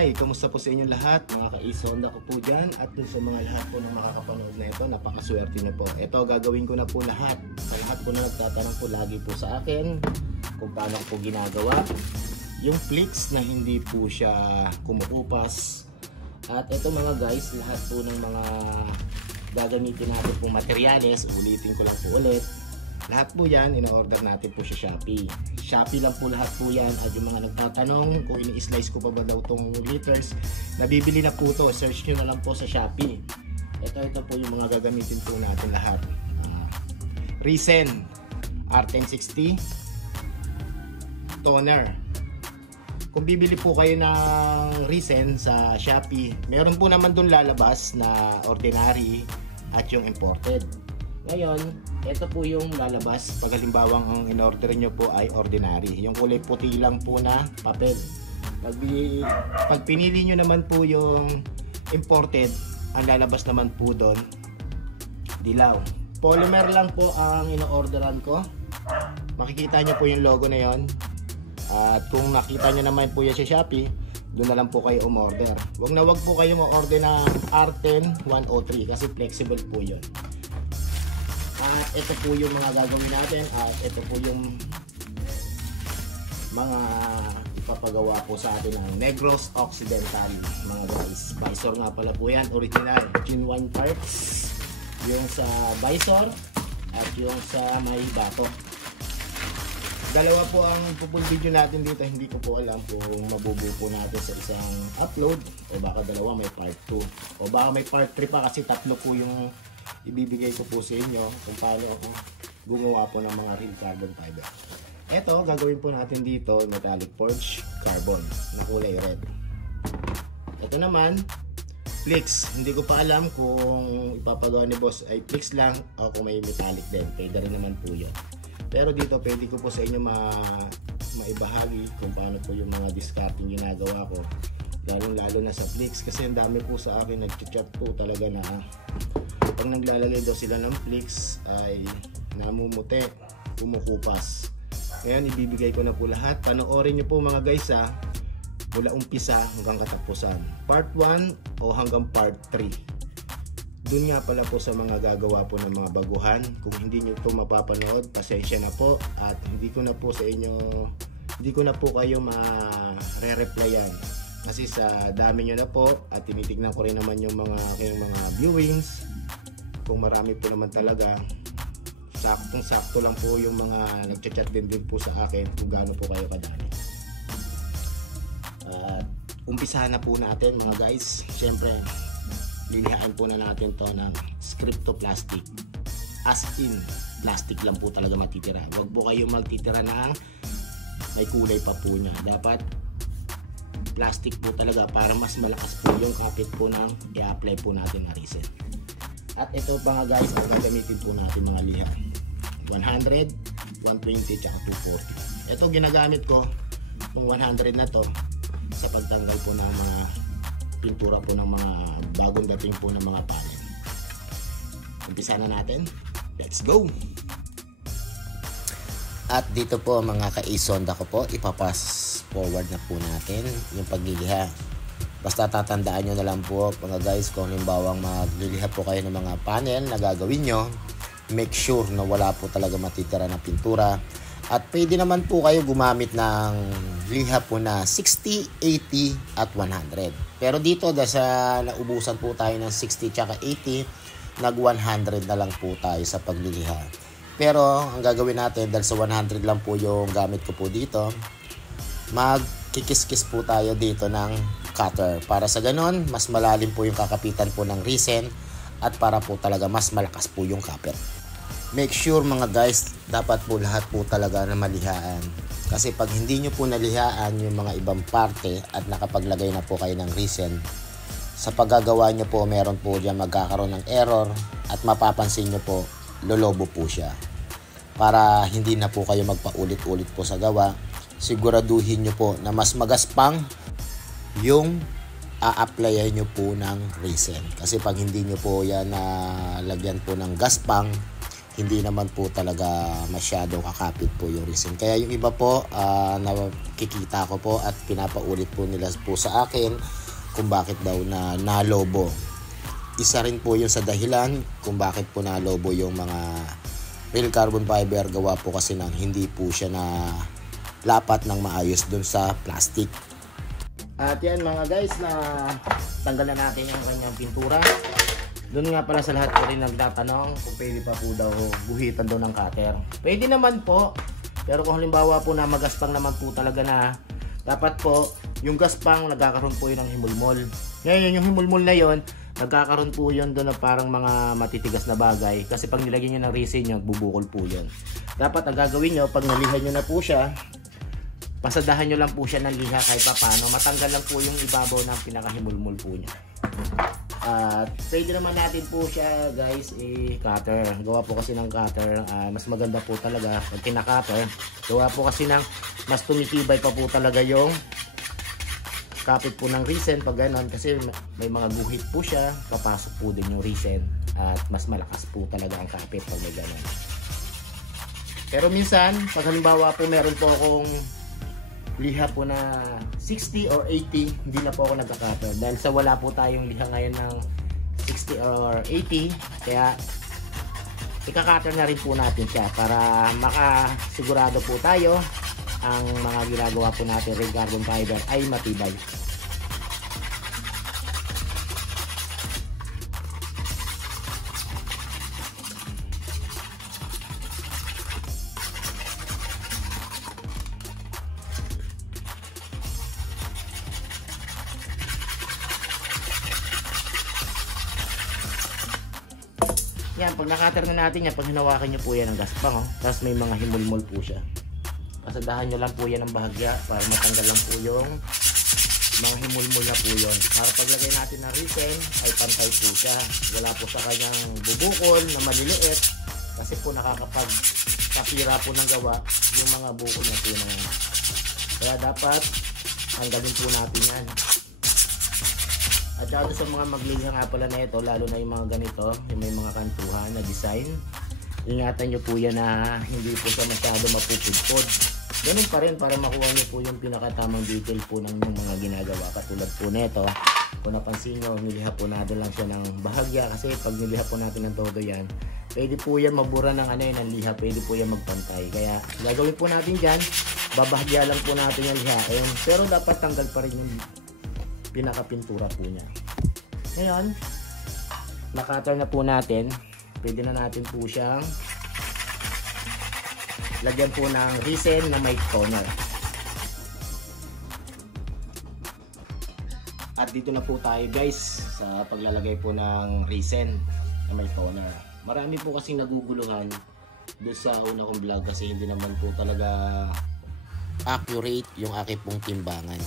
Hi! Kumusta po sa inyong lahat? Mga ka-Honda ko po dyan at dun sa mga lahat po na makakapanood na ito, napakaswerte niyo po. Ito, gagawin ko na po lahat. Sa lahat po na nagtatanong po lagi po sa akin kung paano ko po ginagawa. Yung flicks na hindi po siya kumukupas. At ito mga guys, lahat po ng mga gagamitin natin pong materyales, ulitin ko lang po ulit. Lahat po yan, in-order natin po sa Shopee. Shopee lang po lahat po yan. At yung mga nagtatanong kung ini-slice ko pa ba daw itong liters, nabibili na po ito. Search nyo na lang po sa Shopee. Ito po yung mga gagamitin po natin lahat. Resen R1060 Toner. Kung bibili po kayo ng Resen sa Shopee, meron po naman dun lalabas na ordinary at yung imported. Ngayon, ito po yung lalabas pag halimbawang ang in-order nyo po ay ordinary. Yung kulay puti lang po na papel. Pag pinili nyo naman po yung imported, ang lalabas naman po doon, dilaw. Polymer lang po ang in-orderan ko. Makikita nyo po yung logo na yon. At kung nakita nyo naman po yan sa Shopee, doon na lang po kayo umorder. Wag na wag po kayo mag-order ng R10103 kasi flexible po yun. Ito po yung mga gagawin natin at ito po yung mga ipapagawa po sa atin ng Negros Occidental mga guys. Visor nga pala po yan, original Gen 1 parts, yung sa visor at yung sa may bato. Dalawa po ang full video natin dito. Hindi ko po alam kung mabubuo po natin sa isang upload o baka dalawa may part 2 o baka may part 3 pa kasi tatlo po yung ibibigay ko po sa inyo kung paano ako gumawa po ng mga real carbon fiber. Ito, gagawin po natin dito metallic forged carbon na kulay red. Ito naman, flicks. Hindi ko pa alam kung ipapagawa ni boss ay flicks lang o kung may metallic din. Pwede rin naman po yun. Pero dito, pwede ko po sa inyo maibahagi kung paano po yung mga discarding ginagawa ko. Lalo na sa flicks kasi ang dami po sa akin nag-chat po talaga na pag naglalagay daw sila ng flicks ay namumuti, kumukupas. Ngayon ibibigay ko na po lahat. Panoorin nyo po mga guys mula umpisa hanggang katapusan. Part 1 o hanggang part 3. Doon nga pala po sa mga gagawa po ng mga baguhan. Kung hindi nyo ito mapapanood, pasensya na po at hindi ko na po kayo ma-re-replyan. Kasi sa dami nyo na po at tinitignan ko rin naman yung kayong mga viewings. Kung marami po naman talaga, saktong-sakto lang po yung mga nagchat-chat din po sa akin kung gaano po kayo kadami. Umpisahan na po natin mga guys. Siyempre, lilihaan po na natin to ng Scriptoplastic. As in, plastic lang po talaga matitira. Huwag po kayo magtitira ng may kulay pa po niya. Dapat plastic po talaga para mas malakas po yung kapit po ng i-apply po natin na resin. At ito mga guys, gagamitin po natin mga liha. 100, 120, tsaka 240. Ito ginagamit ko, itong 100 na to, sa pagtanggal po ng mga pintura po ng mga bagong dating po ng mga panel. Umpisa na natin. Let's go! At dito po mga ka-Honda ko po, ipapass forward na po natin yung pagliliha. Basta tatandaan nyo na lang po mga guys, kung halimbawang magliliha po kayo ng mga panel na gagawin nyo, make sure na wala po talaga matitira na pintura. At pwede naman po kayo gumamit ng liha po na 60, 80 at 100. Pero dito dahil sa naubusan po tayo ng 60 tsaka 80, nag 100 na lang po tayo sa pagliliha. Pero ang gagawin natin dahil sa 100 lang po yung gamit ko po dito, magkikis-kis po tayo dito ng cutter. Para sa ganon, mas malalim po yung kakapitan po ng resin at para po talaga mas malakas po yung kapit. Make sure mga guys, dapat po lahat po talaga na malihaan. Kasi pag hindi nyo po nalihaan yung mga ibang parte at nakapaglagay na po kayo ng resin, sa paggagawa nyo po meron po dyan magkakaroon ng error at mapapansin nyo po, lolobo po siya. Para hindi na po kayo magpaulit-ulit po sa gawa, siguraduhin nyo po na mas magaspang yung a-applyan nyo po ng resin. Kasi pag hindi nyo po yan lagyan po ng gaspang, hindi naman po talaga masyadong kakapit po yung resin. Kaya yung iba po, nakikita ko po at pinapaulit po nila po sa akin kung bakit daw na nalobo. Isa rin po yun sa dahilan kung bakit po nalobo yung mga real carbon fiber, gawa po kasi nang hindi po siya na lapat ng maayos dun sa plastic. At yan mga guys, na tanggalan natin yung kanyang pintura. Doon nga pala sa lahat ko rin nagtatanong kung pwede pa po daw guhitan daw ng cutter. Pwede naman po, pero kung halimbawa po na magaspang naman po talaga na, dapat po yung gaspang nagkakaroon po yun ng himulmol. Ngayon yung himulmol na yun, nagkakaroon po yun doon na parang mga matitigas na bagay. Kasi pag nilagyan nyo ng resin nyo, bubukol po yun. Dapat ang gagawin nyo, pag nalihan nyo na po siya, pasadahan nyo lang po siya ng liha kahit pa paano. Matanggal lang po yung ibabaw ng pinakahimulmol po niya. At pwede naman natin po siya guys cutter. Gawa po kasi ng cutter, mas maganda po talaga pag kina-cutter. Gawa po kasi ng mas tumitibay pa po talaga yung kapit po ng resin pag ganon. Kasi may mga guhit po siya, papasok po din yung resin. At mas malakas po talaga ang kapit pag may ganon. Pero minsan, pag halimbawa po meron po akong liha po na 60 or 80, hindi na po ako nagka-cutter dahil sa wala po tayong liha ngayon ng 60 or 80, kaya ika-cutter na rin po natin siya para makasigurado po tayo ang mga ginagawa po natin real carbon fiber ay matibay. Yan, pag nakater na natin yan, pag hinawakan nyo po yan ng gaspang, tapos may mga himulmol po siya. Pasadahan nyo lang po yan ng bahagya para matanggal lang po yung mga himulmol na po yun. Para paglagay natin ng resin, ay pantay po siya. Wala po sa kanyang bubukol na maliliit, kasi po nakakapagkapira po ng gawa yung mga bukol na po na. Kaya dapat tanggalin po natin yan. At saka sa mga magliliha nga pala na ito, lalo na yung mga ganito, yung may mga kantuhan na design, ingatan nyo po yan na hindi po siya masyado mapupudpod. Ganun pa rin para makuha nyo po yung pinakatamang detail po ng mga ginagawa. Katulad po nito, kung napansin nyo, niliha po natin lang siya ng bahagya, kasi pag niliha po natin ng todo yan, pwede po yan mabura ng ng liha, pwede po yan magpantay. Kaya gagawin po natin dyan, babahagya lang po natin yung lihain, pero dapat tanggal pa rin yung pinakapintura po niya. Ngayon, nakater na po natin, pwede na natin po siyang lagyan po ng resin na may toner. At dito na po tayo guys sa paglalagay po ng resin na may toner. Marami po kasing naguguluhan doon sa una kong vlog kasi hindi naman po talaga Accurate yung aking pong timbangan.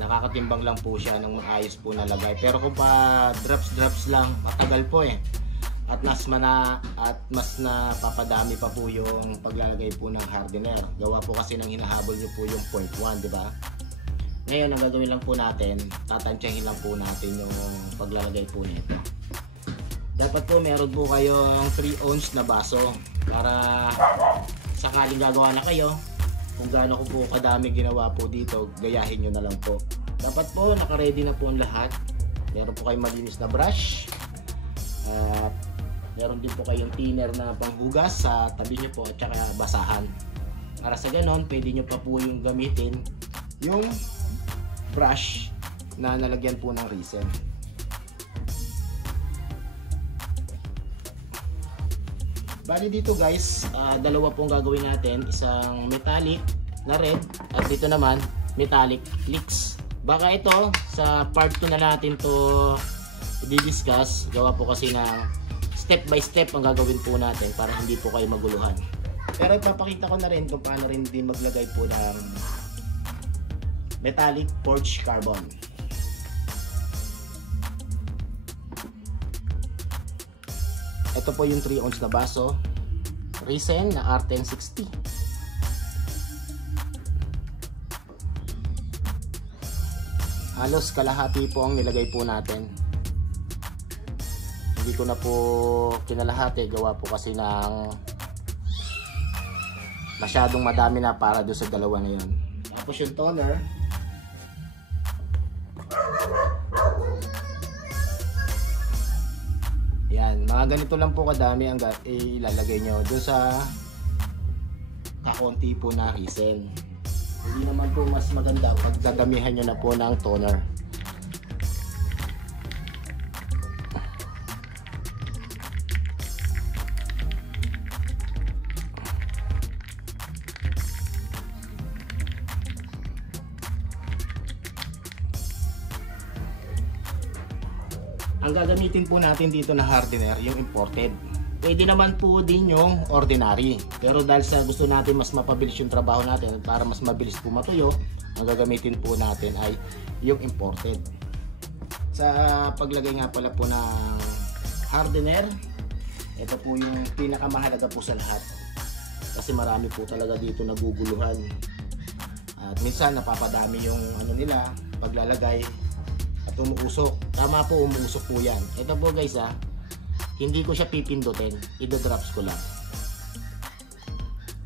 Nakakatimbang lang po siya ng maayos po na lagay. Pero kung pa drops lang, matagal po at mas napapadami pa po yung paglalagay po ng hardener. Gawa po kasi nang hinahabol nyo po yung 0.1, di ba? Ngayon ang gagawin lang po natin, tatansyahin lang po natin yung paglalagay po nito. Dapat po meron po kayong 3 ounce na baso para sakaling gagawa na kayo, kung gaano ko po kadami ginawa po dito, gayahin nyo na lang po. Dapat po naka-ready na po ang lahat. Meron po kayong malinis na brush. Meron din po kayong thinner na panghugas sa tabi nyo po at saka basahan. Para sa ganon, pwede nyo pa po yung gamitin yung brush na nalagyan po ng resin. Bali dito guys, dalawa pong gagawin natin, isang metallic na red at dito naman metallic flicks. Baka ito sa part 2 na natin to i-discuss, gawa po kasi na step by step ang gagawin po natin para hindi po kayo maguluhan. Pero ipapakita ko na rin kung paano rin din maglagay po ng metallic forged carbon. Ito po yung 3 ounce na baso, resin na R1060. Halos kalahati po ang nilagay po natin. Hindi ko na po kinalahati, gawa po kasi ng masyadong madami na para doon sa dalawa na yun. Tapos yung toner, yan, mga ganito lang po kadami ang ilalagay nyo doon sa kakonti po na resin. Hindi naman po mas maganda pag dadamihan nyo na po ng toner. Ang gagamitin po natin dito na hardener, yung imported. Pwede naman po din yung ordinary. Pero dahil sa gusto natin mas mapabilis yung trabaho natin, para mas mabilis po matuyo, ang gagamitin po natin ay yung imported. Sa paglagay nga pala po ng hardener, ito po yung pinakamahalaga po sa lahat. Kasi marami po talaga dito naguguluhan. At minsan napapadami yung ano nila, paglalagay. At umuusok. Tama po, umuusok po yan. Ito po guys hindi ko siya pipindutin. Ida-drops ko lang.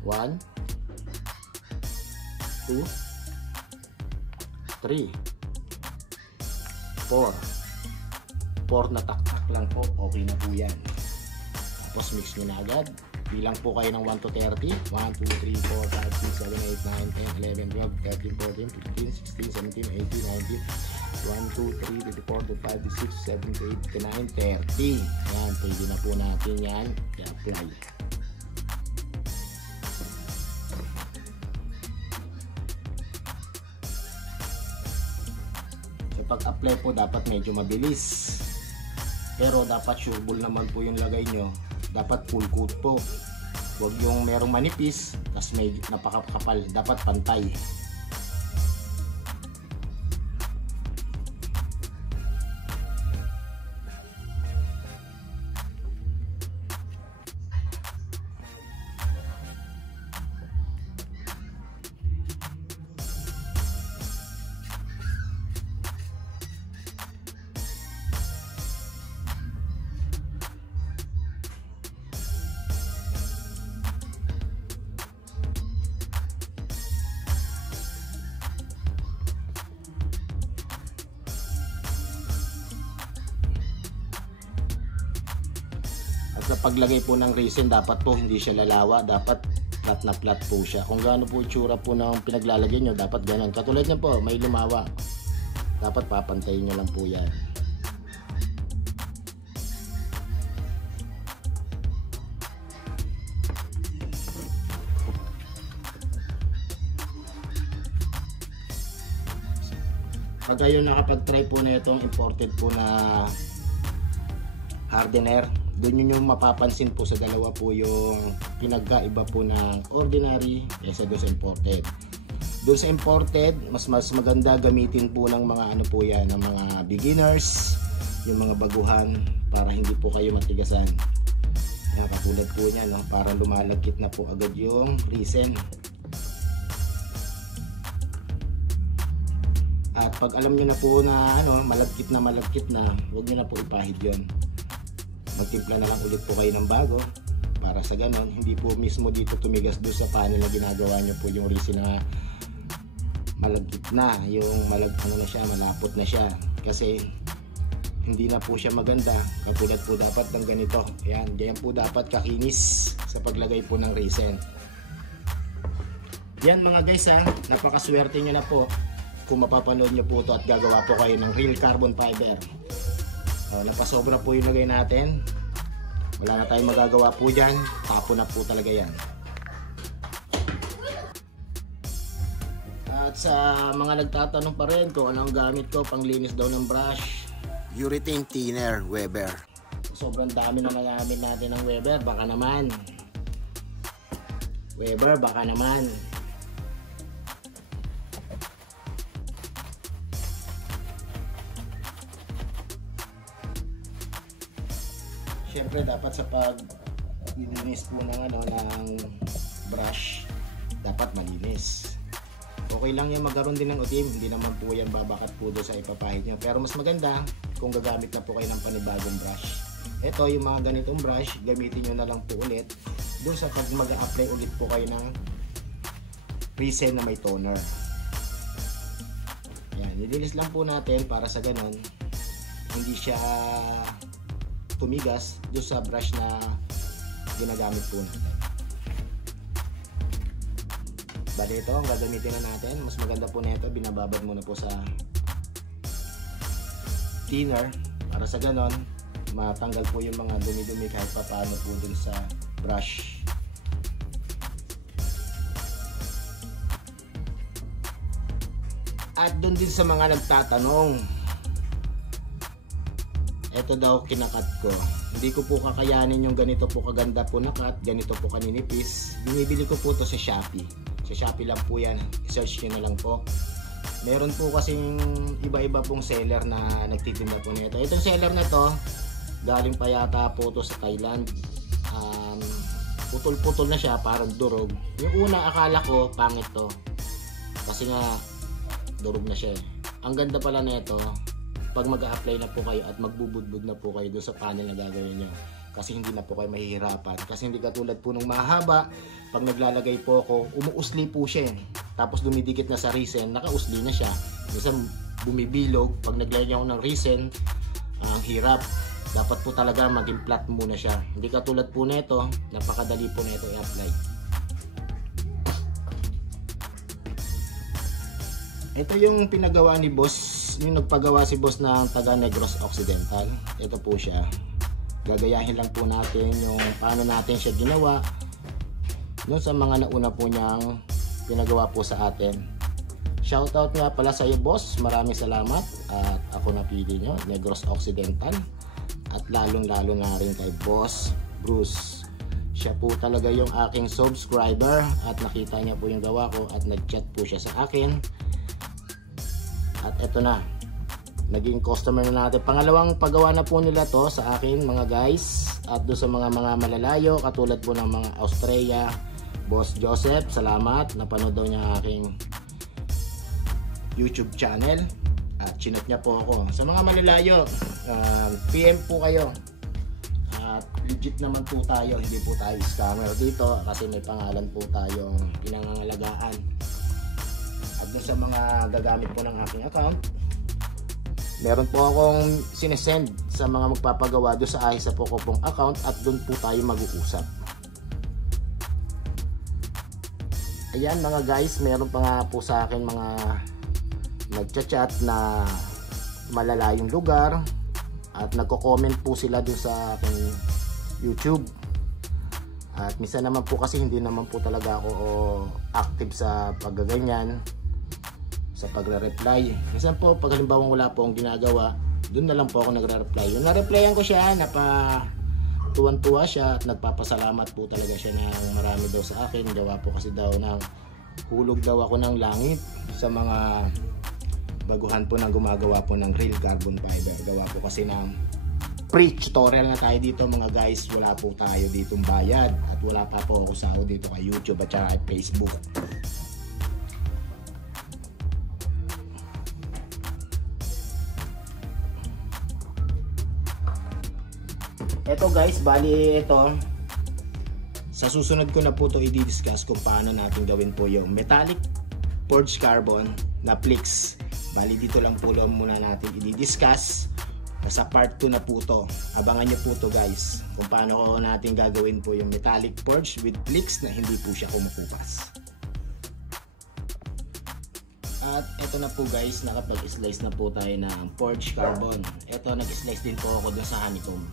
1 2 3 4 na tak-tak lang po. Okay na po yan. Tapos mix nyo na agad. Bilang po kayo ng 1 to 30. 1, 2, 3, 4, 5, 6, 7, 8, 9, 10, 11, 12, 13, 14, 15, 16, 17, 18, 19, 1, 2, 3, 4, 5, 6, 7, 8, 9, 30. Yan, pwede na po natin yan i-apply. So pag-apply po dapat medyo mabilis. Pero dapat sureball naman po yung lagay nyo. Dapat full coat po. Huwag yung merong manipis, tapos may napakakapal. Dapat pantay. Sa paglagay po ng resin, dapat po hindi siya lalawa, dapat flat na flat po siya. Kung gaano po itsura po ng pinaglalagay nyo, dapat ganun. Katulad nyo po, may lumawa, dapat papantayin nyo lang po yan. Pag kayo nakapag-try po na itong imported po na hardener, doon nyo mapapansin po sa dalawa po yung pinagkaiba po ng ordinary kaysa doon sa imported. Doon sa imported, mas maganda gamitin po ng mga ano po yan, ng mga beginners, yung mga baguhan, para hindi po kayo matigasan. Yan, katulad po niya, no? Para lumalagkit na po agad yung resin. At pag alam nyo na po na malagkit na, huwag nyo na po ipahid yun. Magtimpla na lang ulit po kayo ng bago para sa ganon hindi po mismo dito tumigas doon sa panel na ginagawa nyo po yung resin na malagkit na, yung malapot na siya, kasi hindi na po siya maganda. Katulad po dapat ng ganito. Ayan, ganyan po dapat kakinis sa paglagay po ng resin. Yan mga guys napakaswerte nyo na po kung mapapanood nyo po ito at gagawa po kayo ng real carbon fiber. Napasobra po yung lagay natin, wala na tayong magagawa po dyan, tapo na po talaga yan. At sa mga nagtatanong pa rin kung anong gamit ko panglinis daw ng brush, urethane thinner Weber. sobrang dami na nagamit natin ng Weber, baka naman Siyempre dapat sa pag nilinis po ng brush, dapat malinis. Okay lang yan magkaroon din ng utim, hindi naman po yan babakat po doon sa ipapahid nyo. Pero mas maganda kung gagamit na po kayo ng panibagong brush. ito yung mga ganitong brush, gamitin nyo na lang po ulit doon sa pag mag-a-apply ulit po kayo ng Risen na may toner. Yan, nililis lang po natin para sa ganon hindi siya tumigas doon sa brush na ginagamit po natin. Bali ito, ang gagamitin na natin, mas maganda po na ito, binababad muna po sa thinner para sa ganon matanggal po yung mga dumi-dumi kahit pa paano po dun sa brush. At dun din sa mga nagtatanong, eto daw kinakat ko, hindi ko po kakayanin yung ganito po kaganda po na cut, ganito po kaninipis. Binibili ko po to sa Shopee. Sa Shopee lang po yan, search nyo na lang po. Meron po kasing iba-iba pong seller na nagtitinda po nito. Itong seller na to, galing pa yata po to sa Thailand. Putol-putol na siya, parang durog. Yung una akala ko pangit to, kasi nga durog na siya. Ang ganda pala nito, pag mag-a-apply na po kayo at magbubudbud na po kayo doon sa panel na gagawin nyo. Kasi hindi na po kayo mahihirapan. Kasi hindi katulad po nung mahaba, pag naglalagay po ako, umuusli po siya. Tapos dumidikit na sa Risen, nakausli na siya. Minsan bumibilog, pag naglagay ako ng Risen, ang hirap. Dapat po talaga maging flat muna siya. Hindi katulad po nito, napakadali po nito i-apply. Ito yung pinagawa ni boss, yung nagpagawa si boss ng taga Negros Occidental. Ito po siya. Gagayahin lang po natin yung paano natin siya ginawa doon sa mga nauna po niyang pinagawa po sa atin. Shoutout nga pala sa iyo boss, maraming salamat at ako napili nyo, Negros Occidental, at lalong lalo na rin kay boss Bruce. Siya po talaga yung aking subscriber at nakita niya po yung gawa ko at nag-chat po siya sa akin. At eto na, naging customer na natin. Pangalawang paggawa na po nila to sa akin mga guys. At doon sa mga malalayo, katulad po ng mga Australia, Boss Joseph, salamat. Napanood daw niya aking YouTube channel. At chinat niya po ako. Sa mga malalayo, PM po kayo. At legit naman po tayo. Hindi po tayo scammer dito kasi may pangalan po tayong pinangangalagaan. At doon sa mga gagamit po ng aking account, meron po akong sinesend sa mga magpapagawa doon sa ahisa po ko pong account at doon po tayo mag-uusap. Ayan mga guys, meron pa nga po sa akin mga nagchat-chat na malalayong lugar at nagko-comment po sila doon sa aking YouTube. At minsan naman po kasi hindi naman po talaga ako active sa paggaganyan, sa pagre-reply. Minsan po pag halimbawa wala po akong ginagawa, doon na lang po ako nagre-reply. Yung na-replyan ko siya, tuwan-tuwa siya at nagpapasalamat po talaga siya ng marami daw sa akin. Gawa po kasi daw ng hulog daw ako ng langit sa mga baguhan po na gumagawa po ng real carbon fiber. Gawa po kasi ng free tutorial na tayo dito mga guys. Wala po tayo ditong bayad at wala pa po ako sahod dito kay YouTube at saka kay Facebook. Eto guys, bali ito, sa susunod ko na po ito i-discuss kung paano natin gawin po yung metallic forged carbon na flakes. Bali dito lang po muna natin i-discuss. Nasa part 2 na po ito. Abangan nyo po ito guys, kung paano natin gagawin po yung metallic forged with flakes na hindi po siya kumukupas. At eto na po guys, nakapag-slice na po tayo ng forged carbon. Eto, nag-slice din po ako dun sa honeycomb.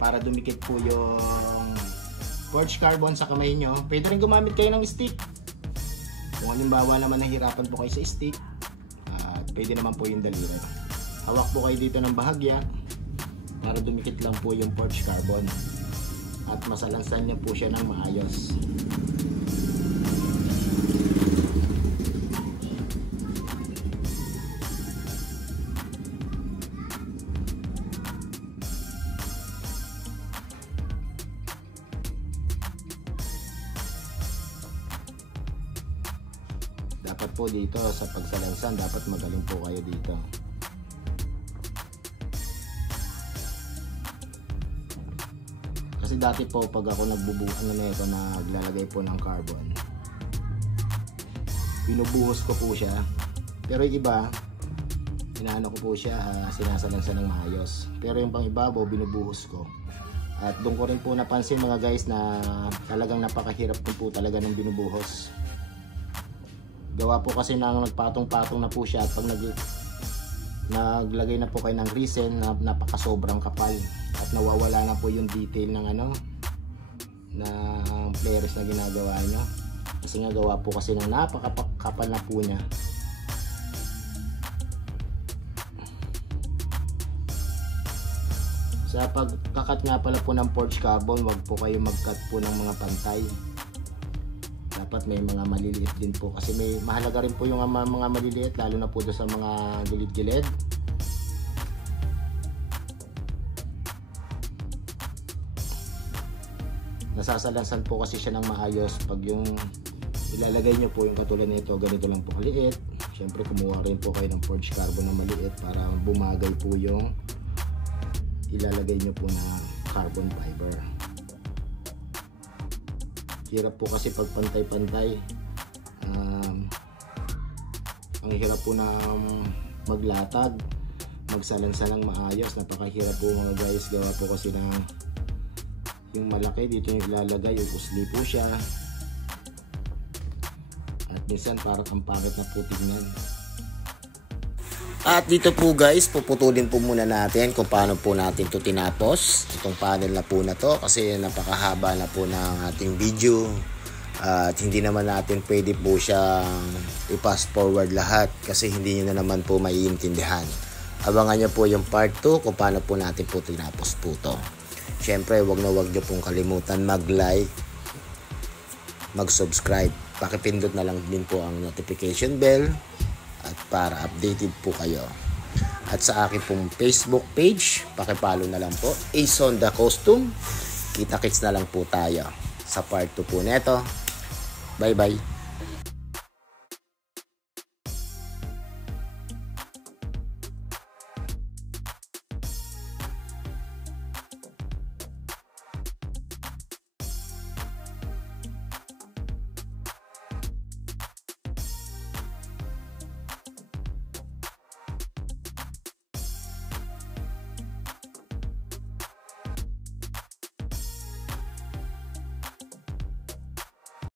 Para dumikit po yung forged carbon sa kamay nyo. Pwede rin gumamit kayo ng stick. Kung halimbawa naman nahirapan po kayo sa stick, pwede naman po yung daliri. Hawak po kayo dito ng bahagya para dumikit lang po yung forged carbon. At masalansan nyo po siya ng maayos. Dapat po dito sa pagsalansan, dapat magaling po kayo dito. Kasi dati po pag ako naglalagay po ng carbon, binubuhos ko po siya. Pero yung iba, inaano ko po siya, sinasalansan ng maayos. Pero yung pang ibabaw, binubuhos ko. At doon ko rin po napansin mga guys na talagang napakahirap po talaga ng binubuhos. Gawa po kasi ng nagpatong-patong na po siya at pag naglagay na po kayo ng resin, napakasobrang kapal at nawawala na po yung detail ng ng flares na ginagawa nyo. Kasi nga gawa po kasi ng napakapal na po niya. Sa pagkakat nga pala po ng forged carbon, wag po kayo mag-cut po ng mga pantay. Dapat may mga maliliit din po kasi mahalaga rin po yung mga maliliit, lalo na po doon sa mga gilid-gilid. Nasasalansan po kasi siya ng maayos pag yung ilalagay nyo po yung katulad nito, ganito lang po kaliit. Syempre kumuha rin po kayo ng forged carbon na maliit para bumagay po yung ilalagay nyo po na carbon fiber. Hirap po kasi pag pantay-pantay, ang hirap po na maglatag, magsalansan ng maayos. Napakahirap po mga guys, gawa po kasi na yung malaki dito yung ilalagay, yung usli po siya at minsan parang ang pangit na po tignan. At dito po guys, puputulin po muna natin kung paano po natin to tinapos itong panel na po na to, kasi napakahaba na po ng ating video at hindi naman natin pwede po siyang i-fast forward lahat kasi hindi nyo na naman po maiintindihan. Abangan nyo po yung part 2 kung paano po natin po tinapos po to. Syempre wag nyo pong kalimutan mag-like, mag-subscribe, pakipindot na lang din po ang notification bell at para updated po kayo. At sa akin pong Facebook page, pakipollow na lang po, Ace Honda Costume. Kita-kits na lang po tayo sa part 2 po neto. Bye bye.